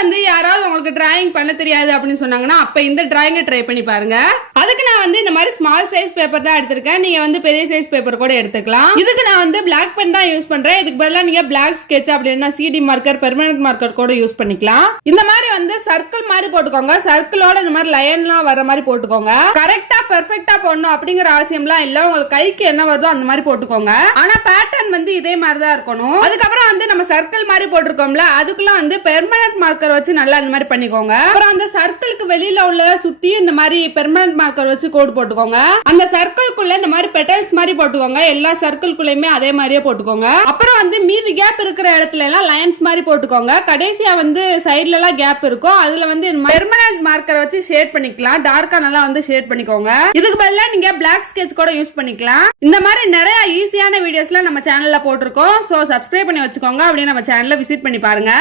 வந்து யாராவது உங்களுக்கு டிராயிங் பண்ண தெரியாது அப்படின்னு சொன்னாங்கன்னா அப்ப இந்த டிராயிங்கை ட்ரை பண்ணி பாருங்க. அதுக்கு நான் வந்து இந்த மாதிரி ஸ்மால் சைஸ் பேப்பர் தான் எடுத்திருக்கேன். நீங்க வந்து பெரிய சைஸ் பேப்பர் கூட எடுத்துக்கலாம். இதுக்கு நான் வந்து பிளாக் பென் தான் யூஸ் பண்றேன். இதுக்கு பதிலா நீங்க பிளாக் ஸ்கெட்ச் அப்படின்னா சிடி மார்க்கர் பெர்மனன்ட் மார்க்கர் கூட யூஸ் பண்ணிக்கலாம். இந்த மாதிரி வந்து சர்க்கிள் மாதிரி போட்டுக்கோங்க. சர்க்கிளோட இந்த மாதிரி லைன்லாம் வர மாதிரி போட்டுக்கோங்க. கரெக்டா பெர்ஃபெக்ட்டா போடணும் அப்படிங்கிற அவசியம்லாம் இல்ல. உங்களுக்கு கைக்கு என்ன வருதோ அந்த மாதிரி போட்டுக்கோங்க. ஆனா பேட்டர்ன் வந்து இதே மாதிரி தான் இருக்கணும். அதுக்கப்புறம் வந்து நம்ம சர்க்கிள் மாதிரி போட்டிருக்கோம்ல அதுக்குள்ள வந்து பெர்மனன்ட் மார்க்கர் வச்சு நல்லா இந்த மாதிரி பண்ணிக்கோங்க. அப்புறம் அந்த சர்க்கிளுக்கு வெளியில உள்ள சுத்தி இந்த மாதிரி பெர்மனன்ட் மார்க்கர் வச்சு கோடு போட்டுக்கோங்க. அந்த சர்க்கிள்குள்ள இந்த மாதிரி பெட்டல்ஸ் மாதிரி போட்டுக்கோங்க. எல்லா சர்க்கிள்குள்ளயுமே அதே மாதிரியே போட்டுக்கோங்க. அப்புறம் வந்து மீதி கேப் இருக்கிற இடத்துல எல்லாம் லைன்ஸ் மாதிரி போட்டுக்கோங்க. கடைசியா வந்து சைடுல எல்லாம் கேப் இருக்கும். அதுல வந்து பெர்மனன்ட் மார்க்கர் வச்சு ஷேட் பண்ணிக்கலாம். டார்க்கா நல்லா வந்து ஷேட் பண்ணிக்கோங்க. இதுக்கு பதிலா நீங்க பிளாக் ஸ்கெட்ச் கூட யூஸ் பண்ணிக்கலாம். இந்த மாதிரி நிறைய ஈஸியான வீடியோஸ்லாம் நம்ம சேனல்ல போட்டிருக்கோம். சோ சப்ஸ்கிரைப் பண்ணி வச்சுக்கோங்க. அப்படியே நம்ம சேனலை விசிட் பண்ணி பாருங்க.